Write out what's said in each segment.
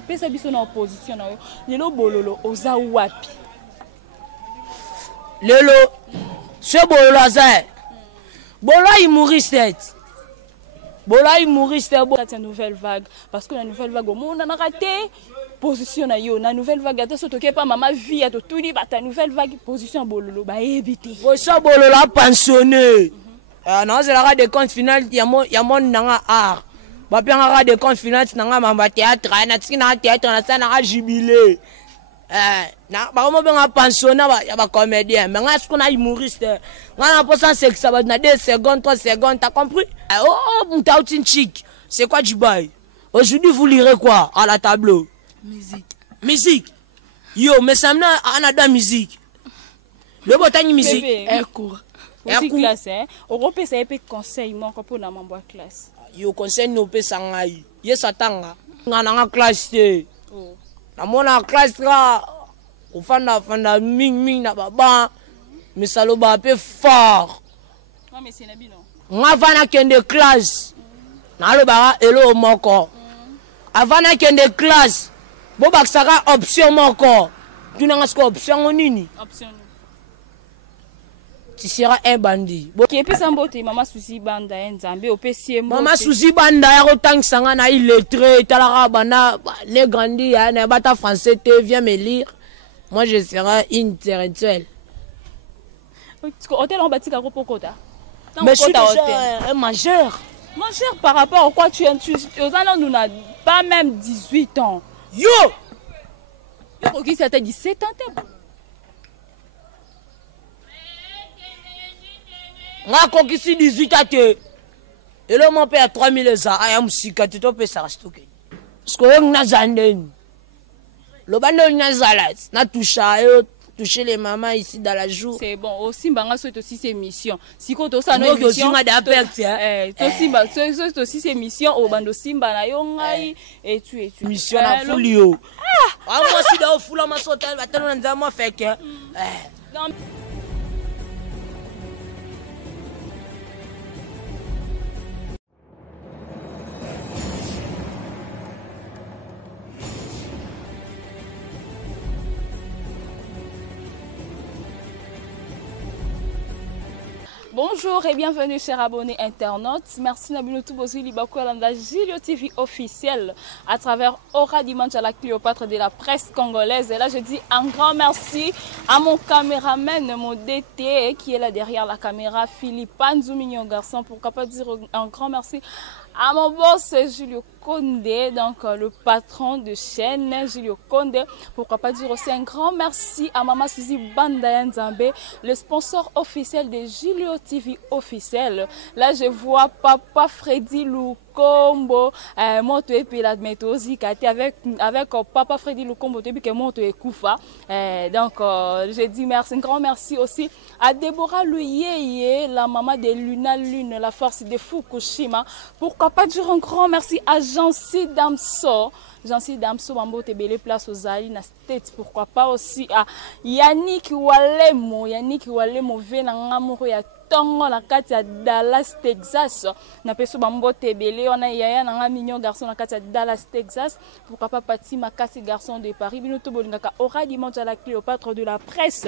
pesa biso na opposition na yo lelo bololo oza wapi lelo ce bololo aza bolo humoriste la nouvelle vague parce que la nouvelle vague au monde a raté position na yo na nouvelle vague ata so toke pa mama vie to tuli ba ta nouvelle vague position bololo ba ebité position bololo a pensionné na zela de compte final ya mon nanga art ba pianga de compte final nanga mamba théâtre na tsina théâtre na sana ga jubilé na ba mo benga pensionné ba comédien mais nga ce qu'on a humoriste nga na posa sexe ça va na 2 secondes 3 secondes t'as compris oh mtautin chic c'est quoi du bail aujourd'hui vous lirez quoi à la tableau musique yo mais ça mena anada musique le botani musique cours aussi classe hein Europe ça épée conseil mon pour na mambo classe yo conseil no pesa ngai yes atanga ngana nga classe te na mona classe ra ufanda ming na baba misalo ba pe fort non mais c'est na bino nga vana kende classe na lo ba elo moko avana kende classe bo baksaka option moko tunanga sko option nini option tu seras un bandit qui est pesa mbote mama Suzy Banda nzambe opesie mbote mama Suzy Banda ya kotangisa na illettré talaka bana les grandi ya na bata français te viens me lire moi je serai intellectuel hôtel en batika ko pokota mais je suis déjà un majeur par rapport à quoi tu nous n'a pas même 18 ans yo qui ça t'a 17 ans nga kokisi 18 ate elo mon père 3000 za aya musika tito pesa rastoke sko ngna zandeni lo bando nya zalat na toucher les mamans ici dans la jour c'est bon aussi mbanga so aussi ces missions siko to ça no émission to simba so aussi ces missions au bando simba na yo ngai et tu mission na fulio moi si da fula masota batano na nzama feke Bonjour et bienvenue chers abonnés internautes. Merci Nabino Toubozuli Bakwalanda Julio TV officiel à travers Aura Dimanche à la Cléopâtre de la presse congolaise. Et là je dis un grand merci à mon caméraman, mon DT qui est là derrière la caméra, Philippe Panzou, mignon garçon. Pourquoi pas dire un grand merci à mon boss Julio Condé, donc le patron de chaîne Julio Condé. Pourquoi pas dire aussi un grand merci à Mama Suzy Banda Nzambe, le sponsor officiel de Julio TV officiel. Là je vois Papa Freddy Lukombo, moto et puis la méthode avec Papa Freddy Lukombo depuis que moto et Koufa. Donc je dis merci, un grand merci aussi à Deborah Luyeye, la maman de Luna Lune, la force de Fukushima. Pourquoi pas dire un grand merci à Jancy Damso, Mambo Tebele place aux Ali na States. Pourquoi pas aussi à Yannick Walemo, venanga moko ya tongo na kati ya Dallas Texas. Na peso Mambo Tebele on a yaya nanga mignon garçon na kati ya Dallas Texas. Pourquoi pas Pati Makasi garçon de Paris. Bino to bolingaka Aura Dimanche à la Cléopâtre de la presse.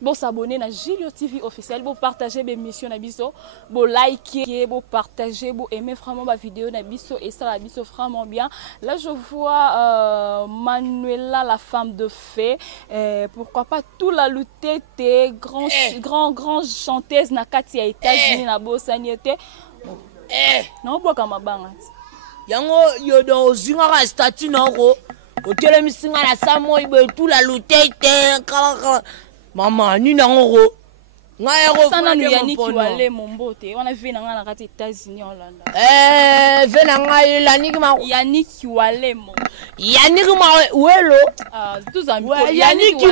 Bon s'abonner à Julio TV officiel, bon partager mes missions na biso, bon liker, bon partager, bon aimer vraiment ma vidéo na biso et ça la biso vraiment bien. Là je vois Manuela la femme de fée, pourquoi pas tout la lutte grand chanteuse na kati ya États-Unis na bosaniete. Non boka mabanga. Yango yo do zinga statut na ko. Otele misinga na samo ibe tout la lutte Maman, ni nango. Nga sana no Yannick wale mombote. On a vu na ngana kati États-Unis Hollande. Ve na nga Yannick wale mo. Yannick ma welo. Tous amis. Yannick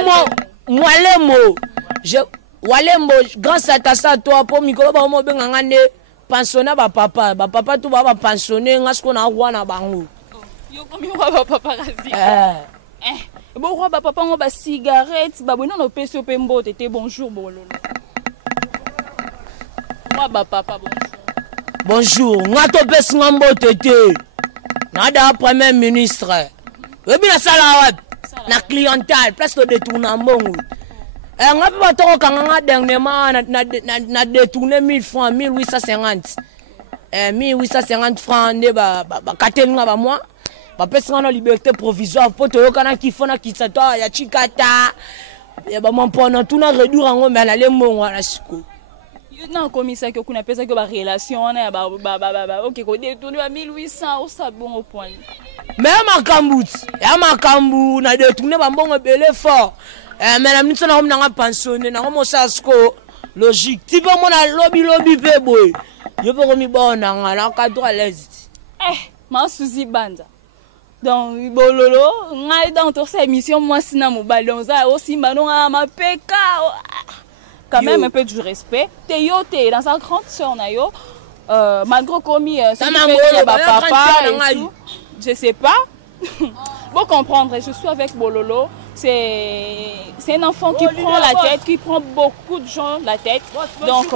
wale mo. Je wale mo grâce à ta toi pour mikolo ba mo benga ngane pensionner ba papa tout ba pensionner ngasko na wana bango. Yo komi wa papa kasi. Bon roi papa on ba cigarette ba bono no peso pe mbote te bonjour bololo. Moi ba papa bonjour. Bonjour, nga to pes ngambote te. Nada premier ministre. Webi na sala wapi? Na clientèle, place de détournement. Nga pe batoko kanga dernièrement na détourné 1000 francs, 1850. 1850 francs ne ba katenga ba moi. Ba pesa na liberté provisoire pour te yokana kifona kitata ya chikata. Ya ba mompona tuna réduire ngo mais na le mongo na siko. Non, commissaire que kuna pesa que ba relation na ba OK ko détourné ba 1800 au ça bon au point. Mais ya makambu na détourné ba mbongo belé fort. Mais la minute na nga pensionné na mo sasko logique. Ti pe mo na lobby pe boy. Yo pe ko mi bona nga na cadre à l'aise. Ma souci banda. Donc bololo, ngai dans toute cette émission moi sina mobile donc ça aussi manonga ma peka. Quand même un peu du respect. T'es dans sa grande sœur na yo. Malgré commis ça papa et tout. Je sais pas. Bon comprendre, je suis avec Bololo. C'est un enfant qui prend la tête, qui prend beaucoup de gens la tête. Donc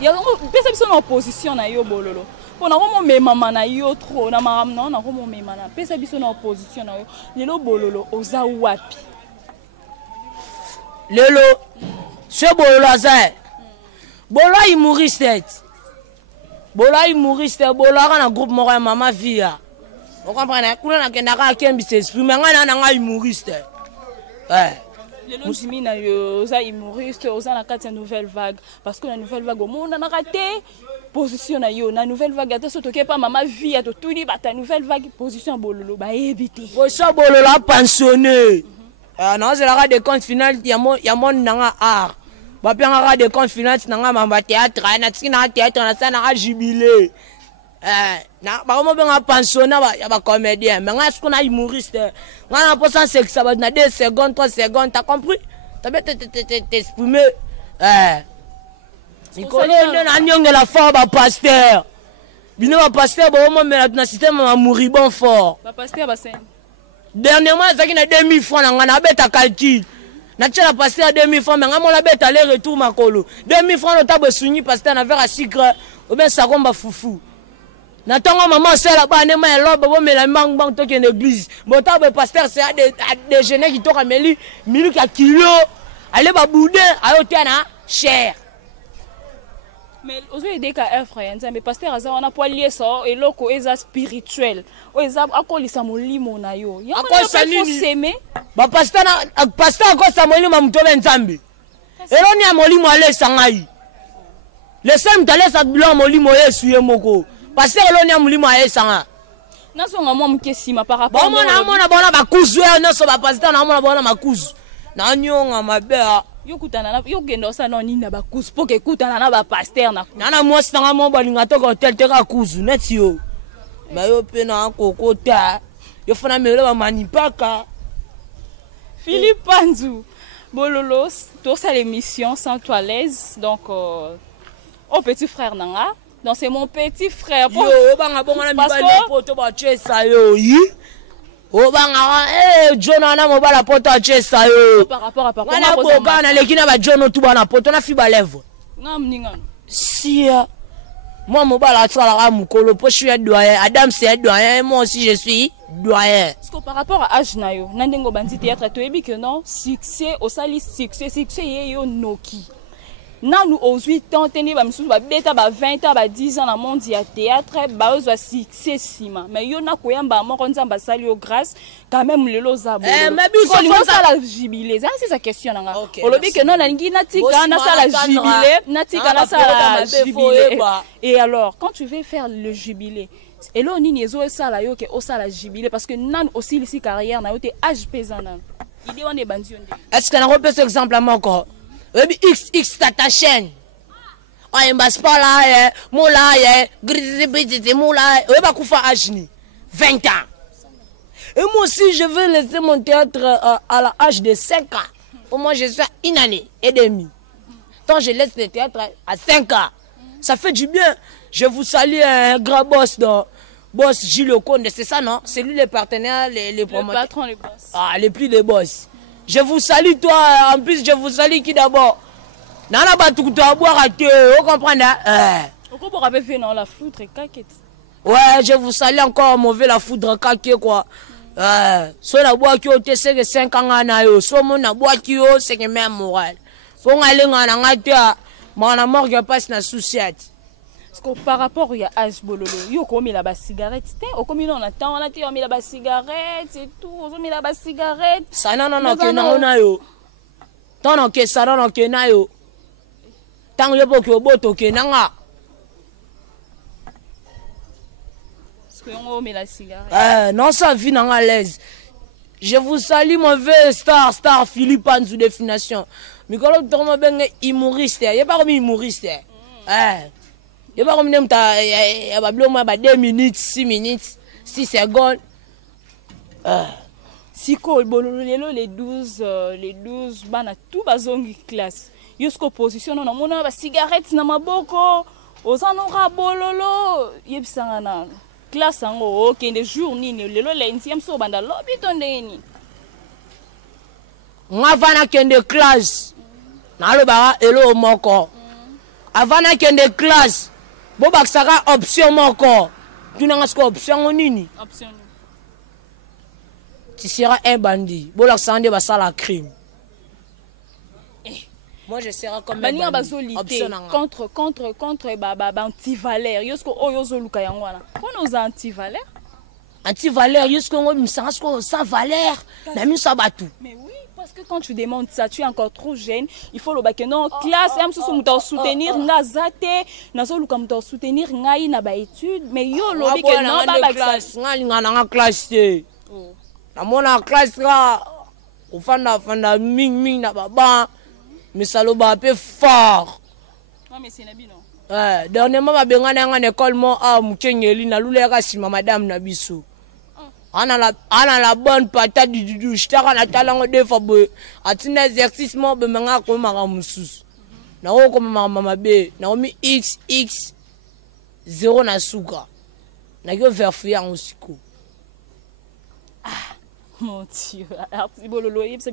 il y a une opposition na yo Bololo. On a vraiment mes mamans na yo trop na maman non, on a vraiment mes mamans. Pesa biso na opposition na yo. Lelo Bololo oza wapi? Lelo ce Bololo aza. Bololo humoriste. Bololo humoriste, Bololo na groupe moko ya mama via. On comprend kuna na kenda ka kembi s'exprimer nga na humoriste. Lelo jimi na yo za humoriste, oza na kati ya nouvelle vague parce que la nouvelle vague au monde na raté position na yo na nouvelle vague ata soto ke pa mama via to tuni bata nouvelle vague position Bololo ba éviter. Position Bololo a pensionné. Non, c'est la de compte final ya mon nanga art. Ba pianga de compte final nanga mamba théâtre na tsina théâtre na sana jubilé. Na ba mo benga pensionné ya ba comédien mais nga ce qu'on a humoriste nga na posa sexe ça va na 2 secondes 3 secondes t'as compris t'as bien t'exprimer Nicolas na nyonge la fort ba pasteur bino ba pasteur ba mo mais na système ma mouribon fort ba pasteur ba sen dernièrement zaki na 2000 francs nga na beta calcul na tchela pasteur 2000 francs mais nga mo la beta aller retour makolo 2000 francs no tabo sunyi pasteur na verre à sucre ou bien ça komba foufou. Natonga maman c'est là-bas ne ma lobe bo me la mang bang to en église bota be pasteur c'est à déjeuner qui to kameli 1000 kilo aller ba boudin ayo tena cher mais aujourd'hui des cas frère mais pasteur aza on a poilier ça et loko eza spirituel o eza akolisa molimo na yo ako s'aimer ba pasteur ko sa molimo mtobe nzambe eloni ya molimo ale sangai le sem tale sa blanc molimo yesu ye moko parce que l'on a moulimo à esanga. Na so nga mom kesima par rapport. Mona bona ba kuzu na so ba pasteur na mona bona makuzu. Na nyonga mabea. Yo kutana na yo gendo sa no nina ba kuzu poke kutana na ba pasteur na. Na moi sanga mo balinga to hotel te ka kuzu neti yo. Ba yo pe na kokota. Yo fana mele ba manipaka. Philippe Panzou. Bololo, tout ça l'émission sans toi à l'aise donc au petit frère nanga. Donc c'est mon petit frère. Yo, obanga bonga na mibali poto ba chesa yo yi. Obanga Jonana mobala poto a chesa yo. Par rapport à papa. Na boga na lekina ba Jono tu bana poto na fi ba lèvre. Ngam ninga. Si moi mobala tsala ka mukolo po je suis doyen. Adam c'est doyen, moi aussi je suis doyen. Parce que par rapport à âge na yo, nandengo bandi théâtre to ebi que non, succès au sali succès yo noki. Nous aux 8 ans, tenez ba misusu ba beta ba 20 ans ba 10 ans dans monde ya théâtre ba ozo succès sima. Mais yo na koyamba mo konza sali au grâce quand même lelo za bo. Mais biso ça la jubilé. Ça c'est sa question nga. Olobi que non na ngi na tika na ça la jubilé, na tika na ça la jubilé. Et alors quand tu veux faire le jubilé et là nini ezo ça la yo que o ça la jubilé parce que nan aussi ici carrière na yo te âge pesana. Idée on est bandi on. Est-ce que na repère ce exemple là encore? XX ta chaîne. On passe pas là, moula, grisibiti, moula, on va couper à Agni. 20 ans. Et moi aussi, je veux laisser mon théâtre à l'âge de 5 ans. Pour moi, je suis une année et demie. Tant je laisse le théâtre à 5 ans. Ça fait du bien. Je vous salue un grand boss, boss Gilles Oconde, c'est ça, non? C'est lui le partenaire, les promoteurs. Le patron, les boss. Ah, les plus les boss. Je vous salue toi, en plus je vous salue qui d'abord. Nana batu to boire à te, vous comprenez? Pourquoi pour avoir fait non la foutre et caquette. Ouais, je vous salue encore, mauvais la foudre kake quoi. So na bois qui ont c'est que 5 ans na yo. So mon na bois qui ont c'est que même moral. Faut aller ngana ngata, mana morgue passe na souciat. Parce que par rapport à âge bololo, yo komi la ba cigarette, au komi on attend, on a dit on met la ba cigarette et tout, on met la ba cigarette. Ça non que na yo. Tant non que ça non que na yo. Tant yo pour que boto que nanga. La cigarette. Non, ça vit dans à l'aise. Je vous salue, mon vieux star Philippe en sous définition. Mais quand on tombe bien humoriste, il n'y a pas comme humoriste. Il n'y a pas comme 2 minutes, 6 minutes, 6 secondes. Si les 12 bana tout bazongi classe. Yosko position on a mon cigarette na maboko. Ozanora bololo yebisanga classe ango ok des jours nini lelo lentiam so banda lobby tondeni ngavana kende classe nalo ba elo moko avana kende classe bo baksaka option moko tunanga sko option nini option tu seras un bandit bo laksande ba sala crime. Moi je serai comme bani bazolité contre anti-valeur yosko oyozo luka yangwana on os anti-valeur yosko ngo misansko sans valeur na miso batu. Mais oui, parce que quand tu demandes ça tu es encore trop jeune, il faut le bac non classe am so muta soutenir ngazate nazo luka muta soutenir ngai na ba étude mais yo lobi que non ba classe ngali ngana classe na mona classe ra ufanda ming na baba. Mais ça le bat peu fort. Non mais c'est nabi non. Dernièrement ma bengana en école mo mukengeli na luleka sima madame na biso. Ana la bonne patate du chitaka na talango deux fois boy. Atina exercice mo be manga ko manga mususu. Na ko mama be na omi x 0 na suka. Na ko verfouiller en osiko. Mon Dieu, bololo yebisa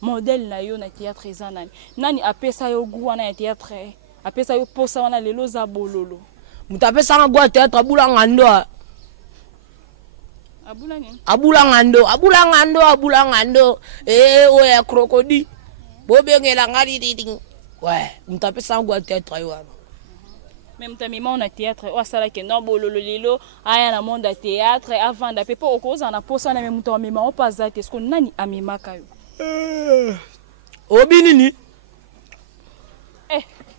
modèle na yo na théâtre ezanani nani apesa yo gwa na théâtre apesa yo posa wana lelo za bololo mutapesa nga gwa théâtre abula ngando oya crocodile bobengela ngari ding ouais mutapesa gwa théâtre yo wana même tamima na théâtre o sala ke no bololo lelo aya na monde théâtre avant da pepo okoza na posa na même to mema o pazate est-ce que nani amemaka yo obinini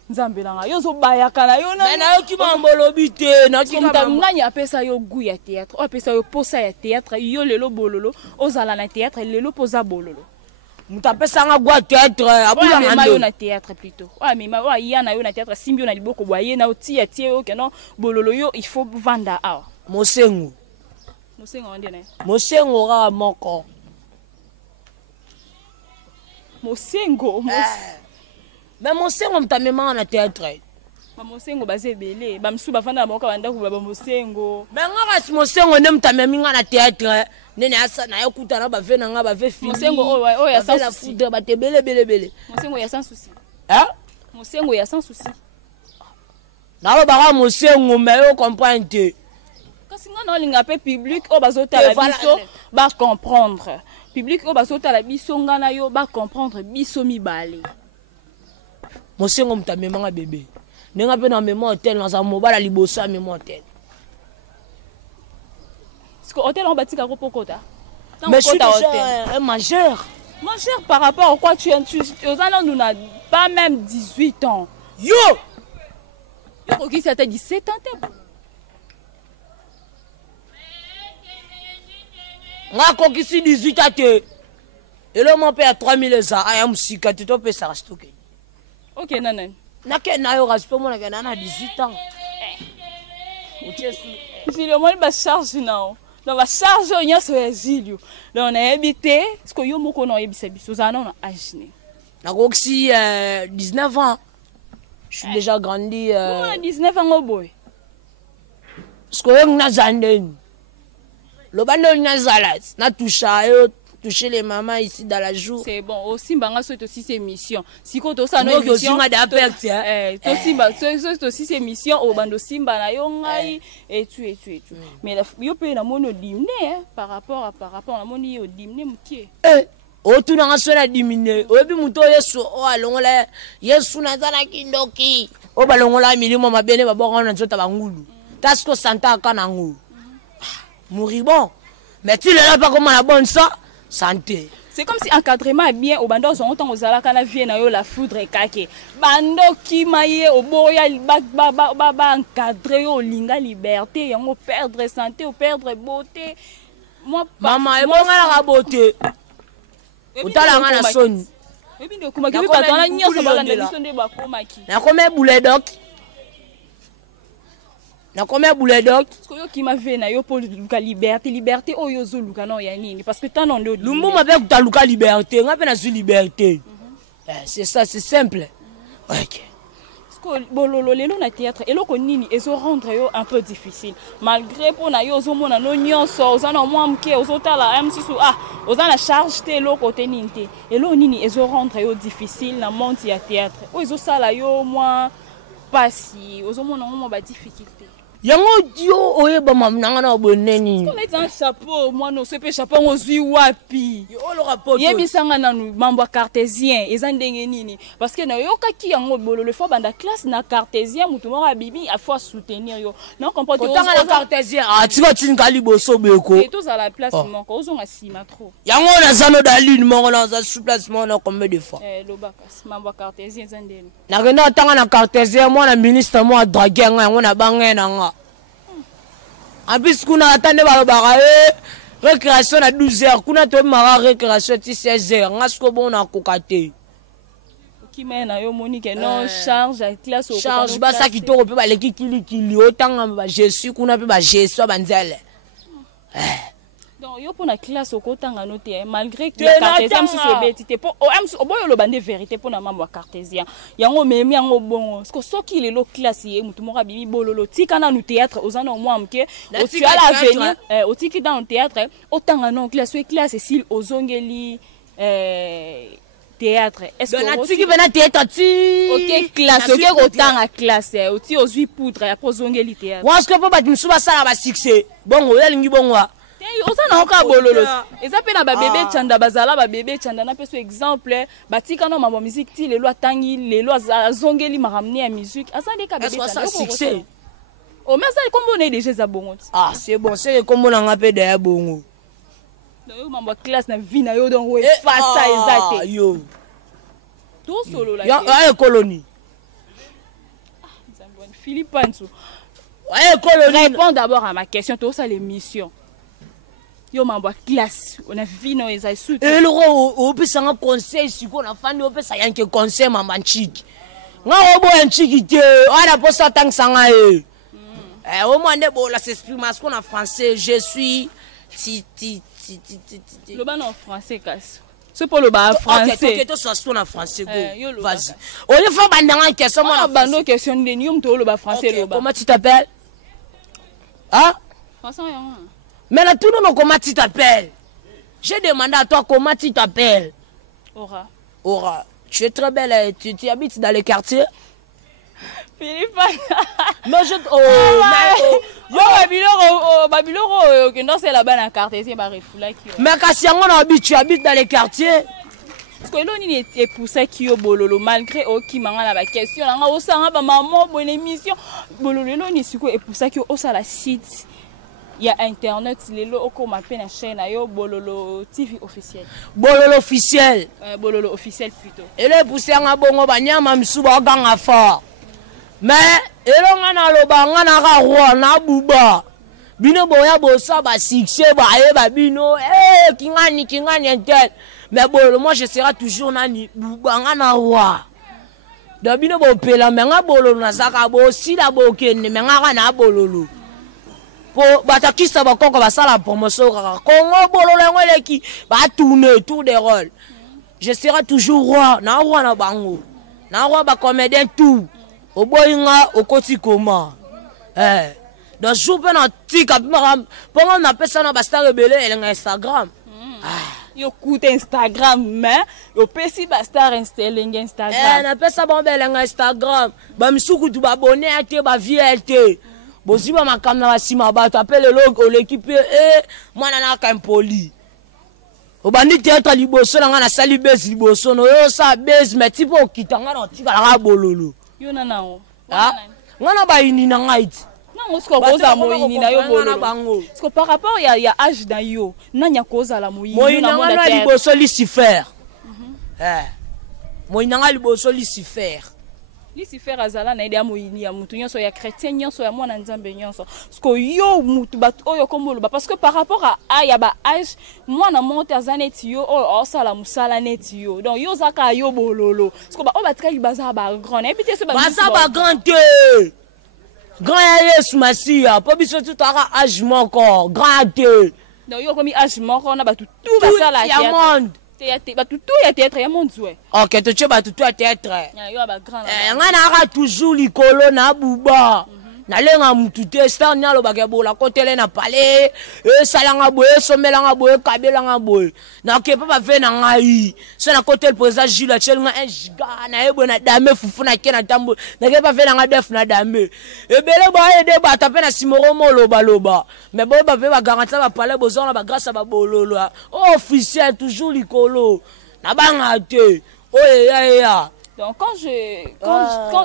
nzambelanga yo zo bayaka na yo na yo kimambolo bite na kimambolo nani apesa yo goût ya théâtre o apesa yo posa ya théâtre yo lelo bololo ozala na théâtre lelo posa bololo mutapesa nga gwa théâtre abula ngando na théâtre plutôt mema yana yo na théâtre simbio na liboko boye na otia tie yo que non bololo yo il faut vanda awa mosengo onde na mosengo ra moko mosengo mais mosengo mutamema na théâtre ba mosengo bazebele ba msuba vanda moko banda ku ba mosengo mais nga si mosengo ne mutamemi nga na théâtre nene asa na yokuta na bave na nga bave fini mosengo ya sans souci ba te bele mosengo ya sans souci mosengo ya sans souci na lo ba mosengo mais yo comprendre kasi nga no linga pe public o bazota la biso ba comprendre public o bazota la biso nga na yo ba comprendre biso mibale mosengo mutamema nga bébé nenga pe na memo hotel na za mobala liboso ya memo hotel. Parce que hôtel on bâtit kako pokota. Mais je suis déjà un majeur. Majeur par rapport à quoi tu aux alentours nous n'a pas même 18 ans. Yo qui c'était 17 ans. Nga kokisi 18 ans te. Et là mon père a 3000 za aya musika te to pe ça stocké. OK nanan. Na ke na yo raspo mo na ke na 18 ans. Si le monde va charge non. Donc va charge on y a sur exilio. Donc on a habité parce que yo moko no yebisa biso za non agine. Na kokisi 19 ans. Je suis déjà grandi 19 ans au boy. Parce que yo na zandeni. Lo bando na zalat na tusha yo toucher les mamans ici dans la jour. C'est bon. Aussi, c'est aussi ses missions. Si quand on s'en est mission, c'est aussi ses missions. Au bando simba na yongai et tu. Mais la yo pe na mono dimné par rapport na moni yo dimné mukie. Otu na sona dimné. Obi muto yesu o alongola yesu na zana kindoki. O balongola milimo mabene babonga na nzota bangulu. Tasko santa kana ngulu. Mouribon. Mais tu l'as pas comment la bonne santé. C'est comme si encadrement est bien au bando son temps aux alakana vient na yo la foudre kake. Bando ki maye au boya ba encadrer au linga liberté yango perdre santé ou perdre beauté. Moi maman et bon la beauté. Utala ngana soni. Et puis kuma ki ba dans la nyonso ba na bisonde ba komaki. Na combien boulet doc? Na combien boulet doc? Parce que yo ki ma ve na yo pour luka liberté o yo zo luka non ya nini parce que tant on do. Lumbu ma be kuta luka liberté, ngape na zu liberté. C'est ça, c'est simple. OK. Parce que bololo lelo na théâtre et loko nini ezo rendre yo un peu difficile. Malgré pour na yo zo mona no nyonso ozana mwa mke ozotala M6 ozana charge te loko te ninte. Et lo nini ezo rendre yo difficile na monde ya théâtre. O ezo sala yo mwa pasi ozo mona mwa ba difficulté. Yango dio oyeba mamnanga na boneni. On met un chapeau, moi non, ce chapeau on zui wapi. Yebisanga nanu mambo cartésien, ezandenge nini parce que na yoka ki yango bolo le fois banda classe na cartésien mutu moko bibi a fois soutenir yo. Non comprend que otanga na cartésien tiko tinga liboso beko. Et tous à la place moko ozonga sima trop. Yango na zano daline moko na za sous place moko na combien de fois. Lobaka mambo cartésien ezandeni. Na genda tanga na cartésien moi na ministre moi draguer yango na banga na en plus, qu'on a attendu la récréation à 12h, qu'on a attendu la récréation à 16h, on a ce qu'on a cocaté. Qui mène à Monique, non, charge à classe au charge, bah ça qui tombe, bah les qui autant, je suis qu'on a pu, bah je suis banzel. Donc, yo pour la classe au côté en noté malgré que la cartésien si c'est bête c'était pour au boy le bandé vérité pour na mambo cartésien yango même yango bon parce que ce qui est lo classe yé mutu mora bibi bololo tika na nu théâtre ozana au moins mke au tu à l'avenir au tiki dans le théâtre autant non classe style ozongeli théâtre est-ce que on tiki bena théâtre ti OK classe OK autant à classe au ti ozui poudre après ozongeli théâtre moi ce que pas ba musuba sala ba succès bon oyalingi bon wa osana oka bololo eza pe na ba bébé chanda bazala ba bébé chanda na peso exemple batika no mambo musique ti lelo atangi lelo azongeli maramni ya musique asande ka bébé chanda succès o mais ça comme on est déjà za bongo c'est bon c'est comme on a pe de bongo donc mambo classe na vie na yo donc we face ça exacte yo tout solo la ya colonie Philippe Anso colonie réponds d'abord à ma question tout ça les missions yo mambo classe on a vu no eza sous et le au peut ça conseil si qu'on a fan au peut ça yanke conseil maman chic nga obo en chic te ala posa tang sanga au moins ne bo la s'exprime parce qu'on a français je suis le ban en français casse c'est pour le bas français OK toi ça soit en français go vas-y on le fait bandanga question moi bando question de nium to le bas français le bas comment tu t'appelles français mais là, tout le monde, comment tu t'appelles? J'ai demandé à toi comment tu t'appelles. Aura. Aura. Tu es très belle. Tu habites dans les quartiers? Philippe. Non, je... Babiloro, non, c'est là-bas dans le quartier, c'est Barifula qui... Mais quand tu habites dans les quartiers? Parce que l'on est poussé qui est bololo, malgré qui m'a la question. On a maman, bonne émission. Bololo, l'on est poussé qui est la site. Il y a internet, les locaux m'appellent la chaîne ayo Bololo TV officiel. Bololo officiel. Bololo officiel plutôt. Et le poussé en bongo banyama msuba ganga fort. Mais et le ngana loba ngana ka roi na buba. Bino boya bossa ba succès ba e ba bino kingani entel. Mais bololo moi je serai toujours nani buba ngana roi. Da bino bo pela menga bololo na saka bo sila bo kenne menga na bololo. Pour batakisa bakoko basala promotion kaka Congo bololo ngoleki ba tourner tour des rôles. Je serai toujours roi na bango. Na roi ba comédien tout. O boyinga o koti koma. Dans jour pe na tika pendant na pesa na ba star rebelle et Instagram. yo kuta Instagram mais yo pesi ba star installing Instagram na pesa bon belenga Instagram ba misuku tu ba abonné ate ba VLT boziba makamna basima bato appelle le l'équipe mwana na kampoli obandi théâtre liboso nga na sali base liboso no yo sa base mais tipo okitanga na tika la bololo yo nanao ngana ba ini na ngaiti non sko koza moyini na yo bololo sko par rapport ya âge na yo nanya koza la moyini na mona liboso Lucifer moyini nga liboso Lucifer azala na ide ya moyini ya mutu nyonso ya chrétien nyonso ya mwana nzambe nyonso sko yo mutu bat oyo komolo parce que par rapport à ya ba âge mwana monte azaneti yo o osala musala neti yo donc yo zaka yo bololo sko ba o batika libaza ba grand et puis te se ba grand te grand ya Yesu Masia po biso tout ara âge moko grand te donc yo komi âge moko na batu tout basala ya monde batu tout ya théâtre ya monde ouais OK to che batu tout ya théâtre yo ba grand ngana ara toujours likolo na buba na lenga mutu te star nyalo bakebola kotele na palais salanga boye somelanga boye kabelanga boye na ke papa ve na ngai so na kotel président Jules Chelunga 1 giga na ebo na dame fufu na ke na tambo na ke papa ve na nga def na dame ebele boye de bata pe na simoro molo baloba mais boye ba ve ba garantir ba palais bozona ba grâce ba bololo officiel toujours likolo na banga te oye ya. Donc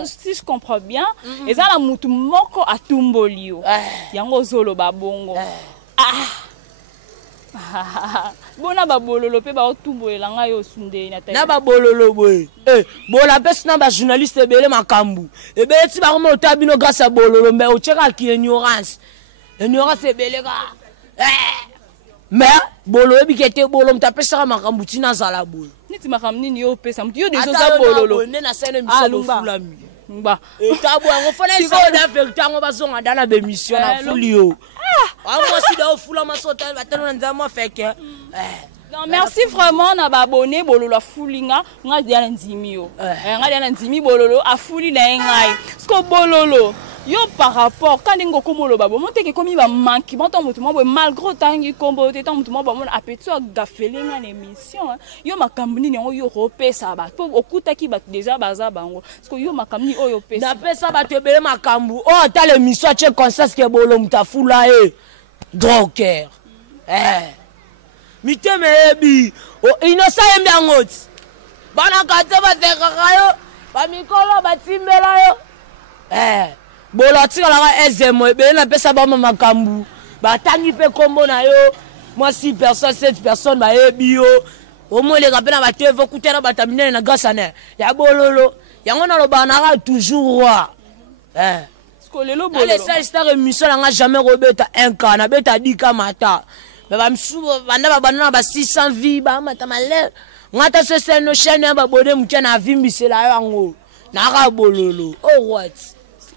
si je comprends bien, eza na mutu moko atumbolio. Yango zolo babongo. Bona babololo pe ba otumbolela nga yo sunde na tayi. Na babololo boy. Bola pesi na ba journaliste ebele makambu. Ebele ti ba ko otabino grâce à bololo mais o cheka ki ignorance. Ignorance ebele ka. Mais bolo ebikete bolo mtapesa makambu tina zala boy. Niti makamni ni yo pesa mtu yo dezo za bololo na sene mission fulami mba etabo ngo fona iso da vectango bazonga dala be mission na fulio moi si da fula masota batano nzama feke non merci vraiment na ba abonné bololo afulinga nga dia na ndimi yo nga dia na ndimi bololo afuli na ngai sko bololo yo par rapport quand ngo komolo babo monte ke komi ba manki monto mutu mo malgré tangi kombo te tant mutu mo ba mon appétit a gafelinga na émission yo makambuni ngo yo repesa ba po okuta ki ba déjà baza bango parce que yo makamni oyo pesa na pesa ba tebele makambu o ta l'émission che conscience ke bolo mtafula droker miteme ebi o inosa yemdangot bana kate ba zekayo ba mikolo ba timbela yo bola tika la ezemo ebe na pesa ba makambu ba tangi pe kombo na yo moi 6 personnes 7 personnes ba ebi yo au moins les rapena ba TV kutera ba tamine na gasane ya bololo yango na lo bana toujours roi skolelo bololo les stars émission nga jamais robeta 1K na beta 10K mata ba msubo banda ba banana ba 600 vie ba mata male ngata se se no chaîne ba bode mutana vimbisela yango na ka bololo oh what.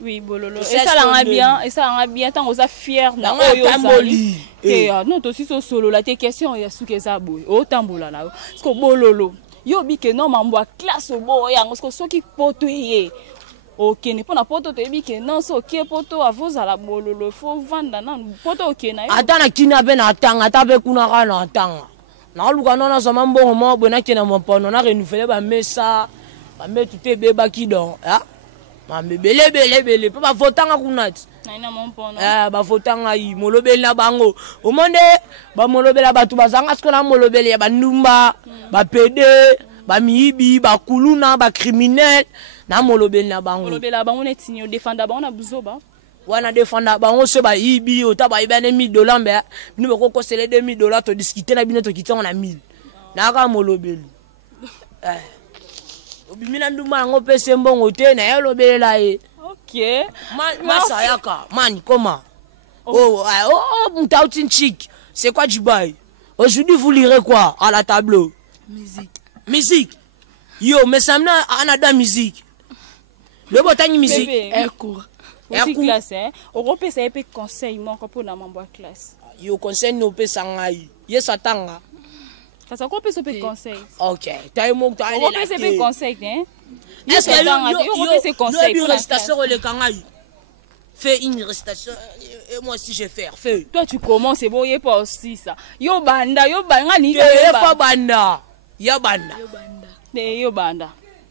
Oui, bololo. Et ça l'a bien, tant qu'on a fier na oyo zali. Et non, aussi so solo la tes questions ya suke za boy. O tambola na. Parce que bololo. Yo bi ke non mambo classe bo ya parce que soki poto ye. OK, ne pona poto te bi ke non so ke poto avoza la bololo. Faut vanda na poto OK na yo. Atana kina be na tanga, tabe kuna ka na tanga. Na luka nona so mambo mo bona kina mo pono na renouveler ba mesa. Ba metu te be ba kidon. Bele pa votanga kunati naina mompono ba votanga yi molobeli na bango omonde ba molobela batu bazanga skola molobeli ya bandumba ba PD ba miibi ba kuluna ba criminel na molobeli na bango molobela bango netinyo defenda bango na buzoba wana defenda bango se ba ibi otaba ibane $1000 mbe ni bako kosele $2000 to discuter na bino to kitonga na 1000 na ka molobeli Obimina nduma ngo pese mbongo te na yelo belela OK. Masayaka, man, comment? Oh, Moutoutin chic. C'est quoi Dubaï? Aujourd'hui, vous lirez quoi à la tableau? Musique. Yo, mais ça m'a anada musique. Le botani musique. Cours. Aussi classe, hein? Europe, ça peut conseil, mon pour la membre classe. Yo, conseil no pe sangai. Yes, atanga. Ça quoi peut se conseil? OK. T'as mon t'as aller. Europe, c'est conseil, hein? Est-ce que yo c'est conseil pour la station le kangai? Fait une restation Et moi aussi, je vais faire. Toi, tu commences, c'est bon, il n'y a pas aussi ça. Yo banda, ni. Yo banda. Yo banda. Yo banda.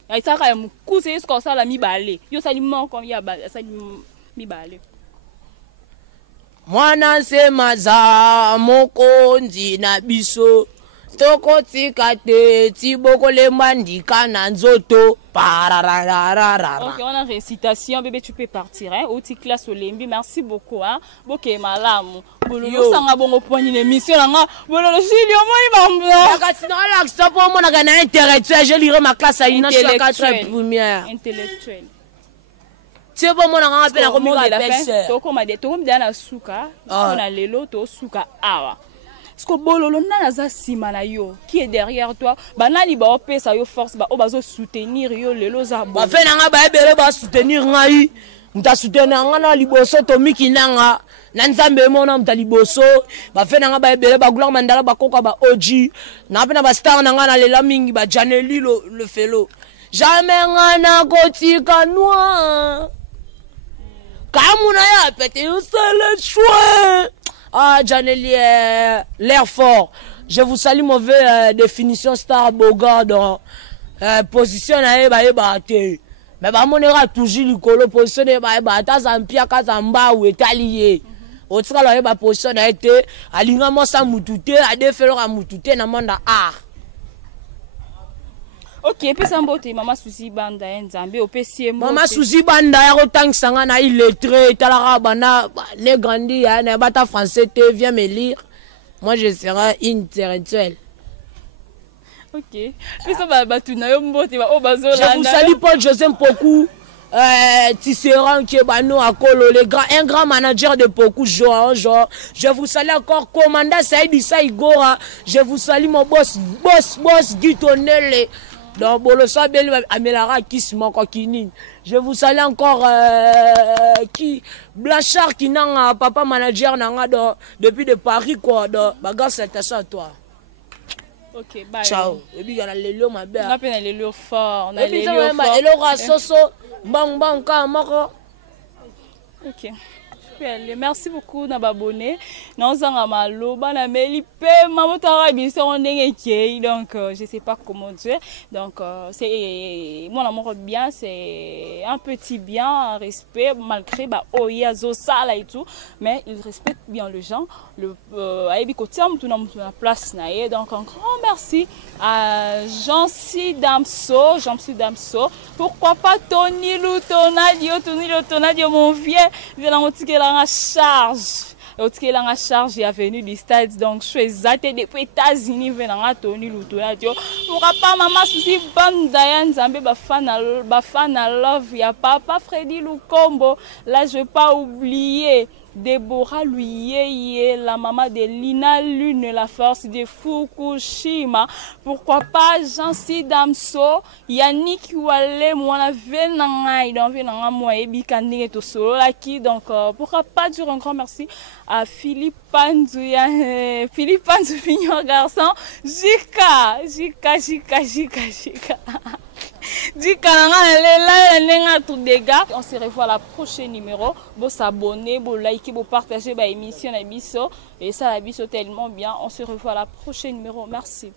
Ay ça ka mukuse isko sala mi balé. Yo sali mon comme ya ba sali mi balé. Mwana se maza mokonzi na biso. Toko tikate tiboko le mandika na nzoto. Pararararara. Ok, on a récitation, bébé, tu peux partir. Hein? Outi classe au lembi, merci beaucoup. Hein? Ok, malamu. Bololo sanga bongo poigni l'émission là. Bololo Julio moi bamba. Quand on a ça pour moi on a intellectuel, je lirai ma classe à une quatrième première. Intellectuel. C'est bon moi on a appelé comme il appelle. To comme de to comme dana suka, on a lelo to suka awa. Parce que bololo nana za sima na yo qui est derrière toi, banali ba opesa yo force ba o bazo soutenir yo lelo za bo. Ba fe nanga ba ebele ba soutenir ngai. Mta soutenir nga na liboso to miki nanga. Na nzambe mona mta liboso. Ba fe nanga ba ebele ba gloire mandala ba koka ba oji. Na pena ba star nanga na lela mingi ba Janeli le felo. Jamais ngana kotika noa. Kamuna ya pete yo seul choix. Ah, Janeli, l'air fort. Je vous salue, mauvais définition star Bogard dans position à Ebaate. Mais bah, mon ira toujours le colo position de Ebaata, Zampia, Kazamba ou Italié. Au travail, la position a été à l'ingamo sans moutouté, à deux fers à moutouté, n'a manda art. Ok, puis ça mbote maman Suzy Banda nzambe opesi mo. Maman Suzy Banda ya rotang sanga na illettré talara bana les grandi ya na bata français te viens me lire. Moi je serai intellectuel. Ok. Puis ça ba tu na yo mbote ba o bazo landa. Je vous salue Paul José Poku. Tisserand Kebano Akolo, un grand manager de Poku genre. Je vous salue encore commandant Saïd Saïgora. Je vous salue mon boss Guy Tonele. Donc, Bolosa Bel Amelara Kisma Kokini. Je vous salue encore qui Blanchard qui n'a papa manager n'a depuis de Paris quoi. Donc, bagarre c'est à toi. Ok, bye. Ciao. Et puis il y a les lots ma belle. On a peine les lots forts. On a les lots forts. Et le rasoso bang bang kamako. Ok. Merci beaucoup d'abonner. Nous avons malo, banameli, pe mamotara biso ondenge donc je sais pas comment dire. Donc c'est mon amour bien, c'est un petit bien, un respect malgré bah oya zo sala et tout, mais il respecte bien les gens. Le aibi kotiam tout dans la place naé. Donc un grand merci à Jean-C Damso, pourquoi pas Tony Lutonadio mon vieux, la charge. Otike la charge est venu du stade donc je suis athée depuis États-Unis venant Tony Lutonadio. Pourquoi pas maman Suzy Banda nzambe bafana love ya papa Freddy Lukombo. Là je vais pas oublier Deborah Luyeye, la maman de Lina Lune, la force de Fukushima. Pourquoi pas Jean-C Damso, Yannick Wale, moi la venangai, donc venanga moi et bikanding et tout solo là qui donc pourquoi pas dire un grand merci à Philippe Panzouya, Philippe Panzouya garçon, Jika. On se revoit à la prochaine numéro. Vous s'abonner, vous liker, vous partager l'émission et ça la biso tellement bien. On se revoit à la prochaine numéro. Merci.